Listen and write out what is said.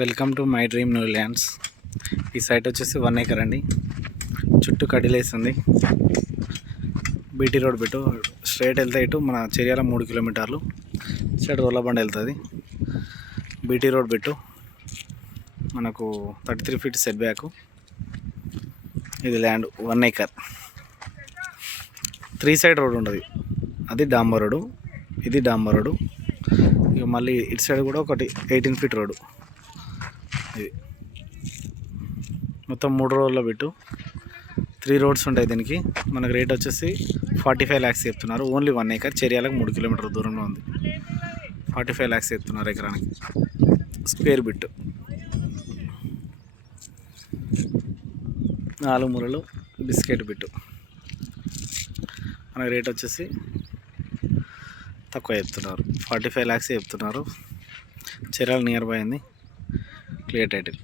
Welcome to my dream new lands. ఈ site వచ్చేసి 1 acre అండి. చుట్టూ కడిలేస్తుంది. బీటీ రోడ్ బిట్టు స్ట్రైట్ వెళ్తే ఇటు మన చర్యాల 3 కిలోమీటర్లు స్ట్రైట్ రోలబండ వెళ్తుంది. బీటీ రోడ్ బిట్టు మనకు 33 feet సెట్ బ్యాక్. ఇది ల్యాండ్ 1 acre. 3 side రోడ్ ఉంటుంది. అది డాంబర్ రోడ్డు, ఇది డాంబర్ రోడ్డు. ఇక మళ్ళీ ఇటు సైడ్ కూడా ఒకటి 18 feet రోడ్డు. ఇది మొత్తం 3 రోడ్ల బిట్టు. 3 roads ఉంటాయి దీనికి. మనకు రేట్ వచ్చేసి 45 lakhs చెప్తున్నారు. Only 1 acre. చర్యాలకు 3 kilometer దూరంలో ఉంది. 45 lakhs చెప్తున్నారు ఎకరానికి. స్క్వేర్ బిట్టు 4 మూలలు బిస్కెట్ బిట్టు. మనకి రేట్ వచ్చేసి తక్కువ చెప్తున్నారు. 45 lakhs చెప్తున్నారు. చర్యాల నియర్ బై ఉంది. Clear title.